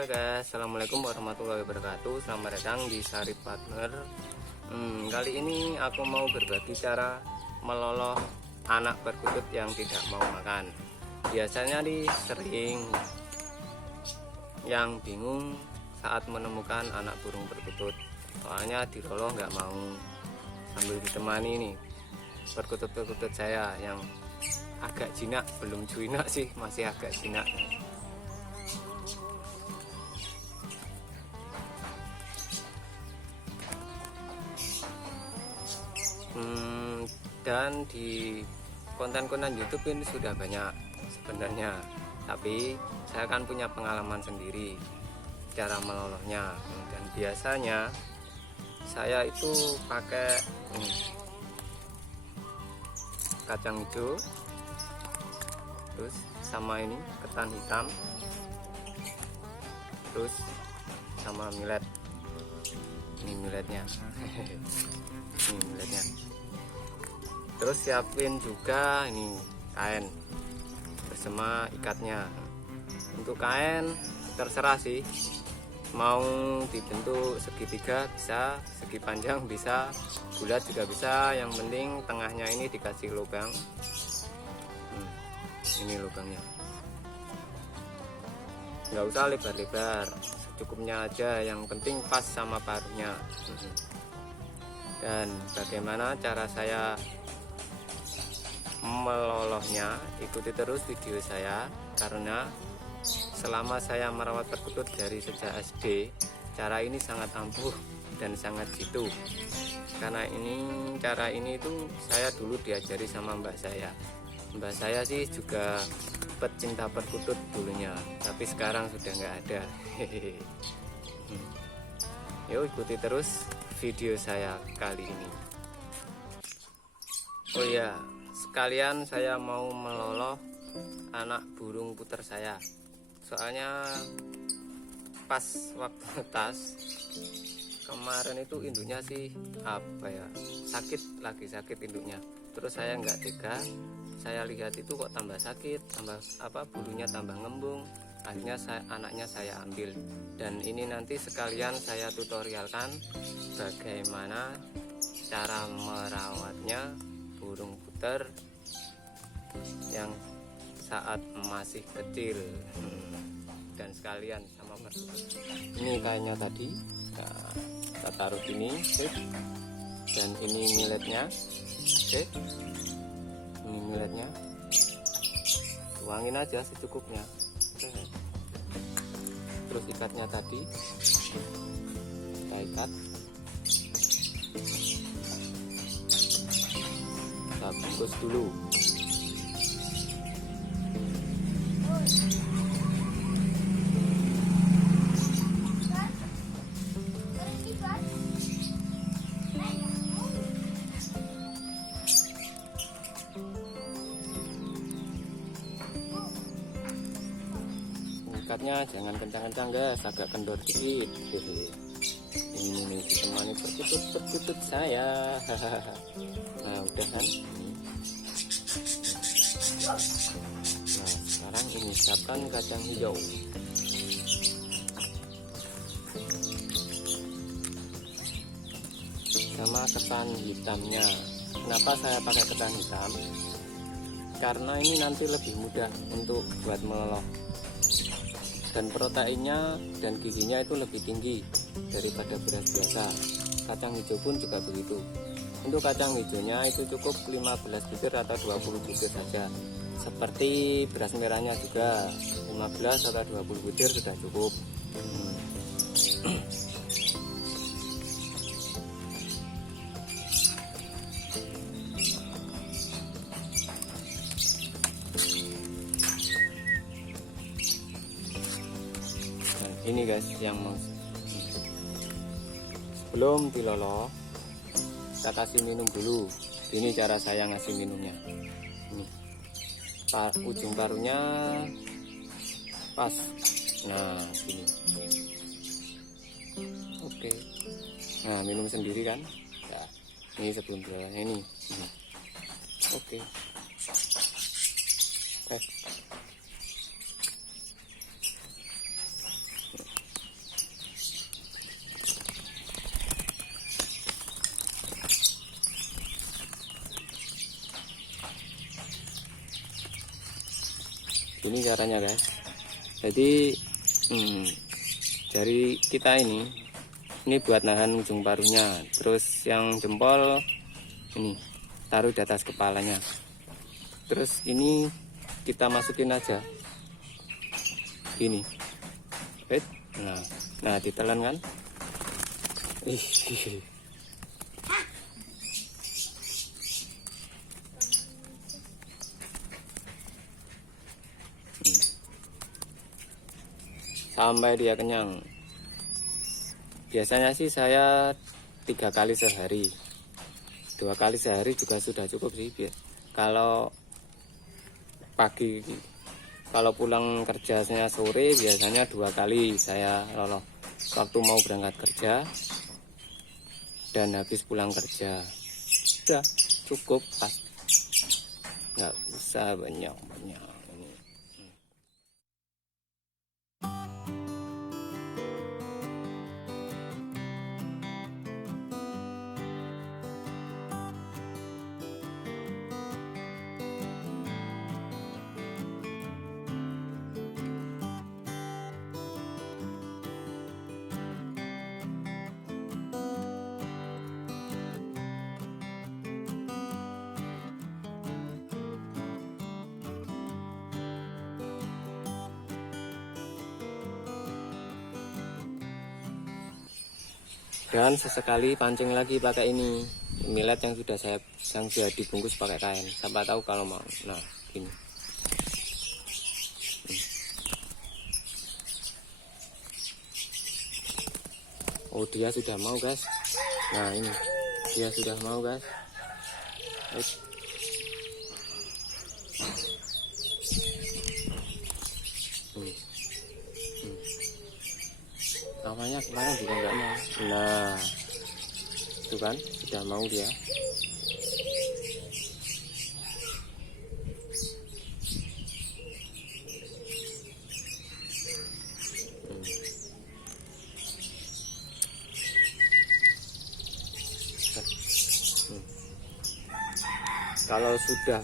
Oke guys, assalamualaikum warahmatullahi wabarakatuh. Selamat datang di Sari Partner. Kali ini aku mau berbagi cara meloloh anak perkutut yang tidak mau makan. Biasanya sering yang bingung saat menemukan anak burung perkutut. Soalnya diloloh nggak mau, sambil ditemani nih perkutut-perkutut saya yang agak jinak, belum jinak sih, masih agak jinak. Dan di konten-konten YouTube ini sudah banyak sebenarnya, tapi saya kan punya pengalaman sendiri cara melolosnya. Dan biasanya saya itu pakai kacang hijau, terus sama ini ketan hitam, terus sama millet. Ini milletnya. Ini milletnya. Terus siapin juga ini kain bersama ikatnya. Untuk kain terserah sih, mau dibentuk segitiga bisa, segi panjang bisa, bulat juga bisa. Yang penting tengahnya ini dikasih lubang. Ini lubangnya, nggak usah lebar-lebar, secukupnya aja, yang penting pas sama paruhnya. Dan bagaimana cara saya melolosnya, ikuti terus video saya, karena selama saya merawat perkutut dari sejak SD, cara ini sangat ampuh dan sangat jitu. Karena cara ini itu saya dulu diajari sama mbak saya. Mbak saya sih juga pecinta perkutut dulunya, tapi sekarang sudah nggak ada. Yuk ikuti terus video saya kali ini. Oh ya, sekalian saya mau meloloh anak burung puter saya. Soalnya pas waktu tas kemarin itu induknya sih lagi sakit induknya. Terus saya nggak tega, saya lihat itu kok tambah sakit, bulunya tambah ngembung. Akhirnya anaknya saya ambil, dan ini nanti sekalian saya tutorialkan bagaimana cara merawatnya burung puter yang saat masih kecil. Dan sekalian sama perkutut. Ini kainnya tadi, nah, kita taruh gini, dan ini milletnya. Oke, ini milletnya, tuangin aja secukupnya. Terus ikatnya tadi kita ikat, kita bungkus dulu. Ikatnya jangan kencang-kencang guys, agak kendor dikit. Ini nih ditemani perkutut saya. Nah udah kan. Nah sekarang ini siapkan kacang hijau. Sama ketan hitamnya. Kenapa saya pakai ketan hitam? Karena ini nanti lebih mudah untuk buat meloloh, dan proteinnya dan gizinya itu lebih tinggi daripada beras biasa. Kacang hijau pun juga begitu. Untuk kacang hijaunya itu cukup 15 butir atau 20 butir saja. Seperti beras merahnya juga 15 atau 20 butir sudah cukup. Ini guys yang mau, sebelum diloloh kita kasih minum dulu. Ini cara saya ngasih minumnya. Ini ujung paruhnya pas, nah gini. Oke, nah minum sendiri kan ya. Ini sebelum diloloh ini. Oke. gini caranya guys. Jadi jari kita ini buat nahan ujung paruhnya. Terus yang jempol ini taruh di atas kepalanya. Terus ini kita masukin aja gini. Nah ditelan kan. Sampai dia kenyang. Biasanya sih saya 3 kali sehari, 2 kali sehari juga sudah cukup sih. Kalau pagi, kalau pulang kerjanya sore, biasanya 2 kali saya loloh waktu mau berangkat kerja dan habis pulang kerja. Udah cukup, pas, nggak usah banyak-banyak. Dan sesekali pancing lagi pakai ini millet yang sudah dibungkus pakai kain. Siapa tahu kalau mau. Nah ini. Oh dia sudah mau guys. Nah ini dia sudah mau guys. Namanya kemarin juga nggak mau. Nah itu kan sudah mau dia. Kalau sudah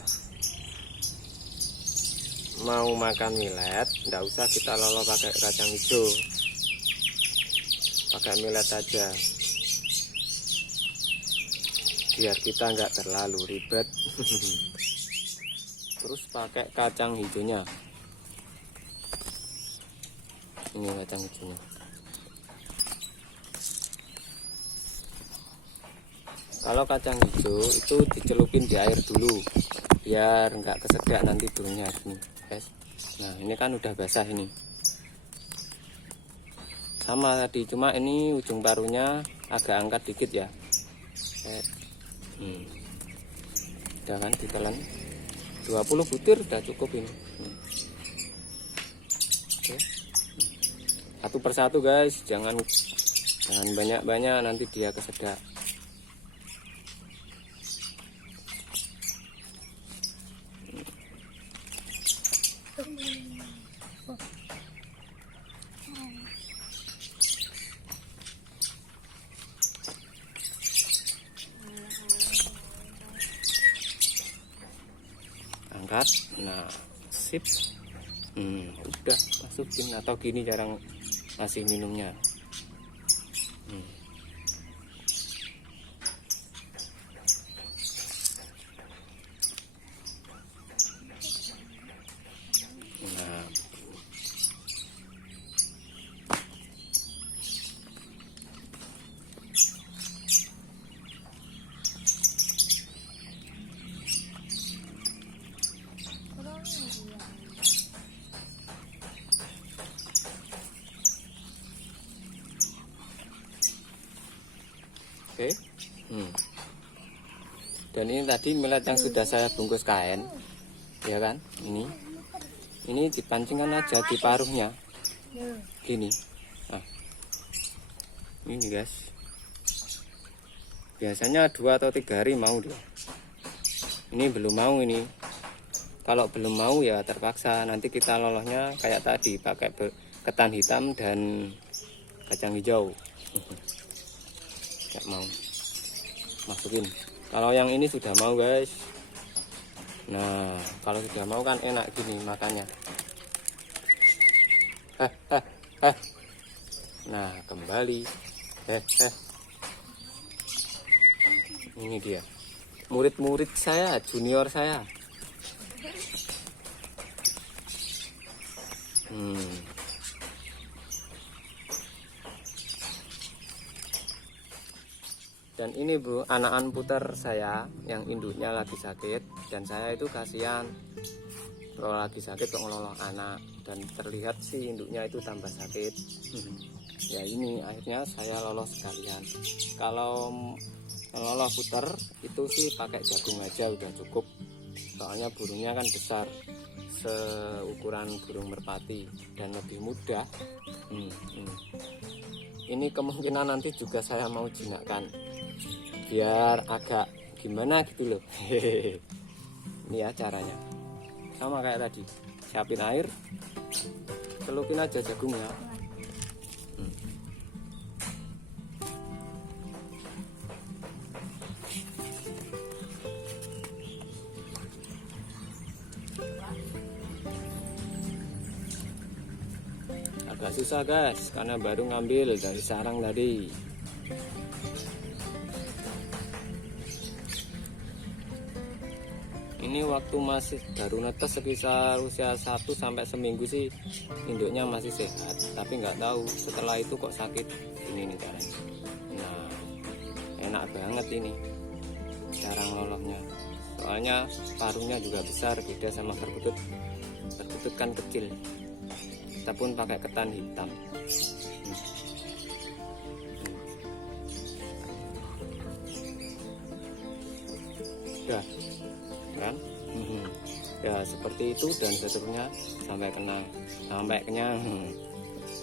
mau makan millet, nggak usah kita lolo pakai kacang hijau, pakai millet aja, biar kita nggak terlalu ribet. Terus pakai kacang hijaunya, ini kacang hijaunya. Kalau kacang hijau itu dicelupin di air dulu biar nggak kesedak nanti burungnya ini guys. Nah ini kan udah basah ini, sama tadi, cuma ini ujung paruhnya agak angkat dikit ya. Udah kan ditelan 20 butir udah cukup ini. Oke. Satu persatu guys, jangan banyak-banyak, nanti dia kesedak. Angkat, nah sip. Udah masukin, atau gini cara ngasih minumnya. Nah oke. Dan ini tadi millet yang sudah saya bungkus kain, ya kan? Ini dipancingkan aja di paruhnya, gini. Nah, ini guys. Biasanya 2 atau 3 hari mau dia. Ini belum mau ini. Kalau belum mau ya terpaksa. Nanti kita lolohnya kayak tadi, pakai ketan hitam dan kacang hijau. Gak mau, masukin. Kalau yang ini sudah mau guys. Nah kalau sudah mau kan enak gini makannya. Nah, kembali. Ini dia. Murid-murid saya, junior saya. Dan ini Bu, anakan puter saya yang induknya lagi sakit, dan saya itu kasihan kalau lagi sakit kok ngeloloh anak, dan terlihat sih induknya itu tambah sakit. Ya ini akhirnya saya lolos sekalian. Kalau ngeloloh puter itu sih pakai jagung aja udah cukup, soalnya burungnya kan besar seukuran burung merpati dan lebih mudah. Ini kemungkinan nanti juga saya mau jinakkan biar agak gimana gitu loh. Ini ya caranya, sama kayak tadi, siapin air, celupin aja jagungnya. Agak susah guys, karena baru ngambil dari sarang tadi. Ini waktu masih baru netes sekitar usia 1 sampai seminggu sih induknya masih sehat, tapi nggak tahu setelah itu kok sakit. Ini nih caranya. Nah, enak banget ini cara ngeloloknya, soalnya paruhnya juga besar, beda sama perkutut. Perkutut kan kecil, kita pun pakai ketan hitam. Ya kan? Ya seperti itu, dan seterusnya sampai kenyang.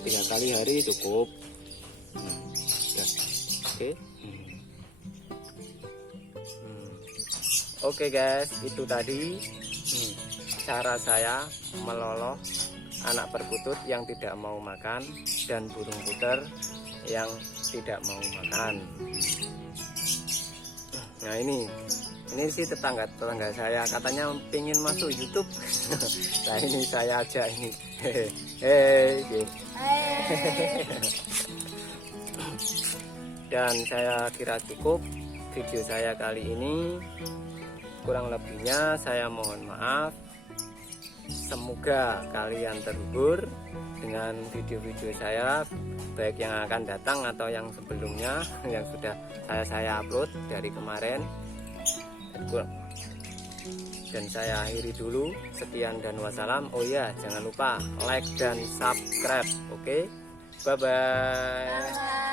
3 kali hari cukup. Ya. Oke guys, itu tadi cara saya meloloh anak perkutut yang tidak mau makan dan burung puter yang tidak mau makan. Nah ini sih tetangga saya katanya pingin masuk YouTube. Nah ini saya aja ini. Dan saya kira cukup video saya kali ini. Kurang lebihnya saya mohon maaf. Semoga kalian terhibur dengan video-video saya, baik yang akan datang atau yang sebelumnya yang sudah saya upload dari kemarin. Dan saya akhiri dulu, sekian dan wassalam. Oh ya, jangan lupa like dan subscribe. Oke, bye bye.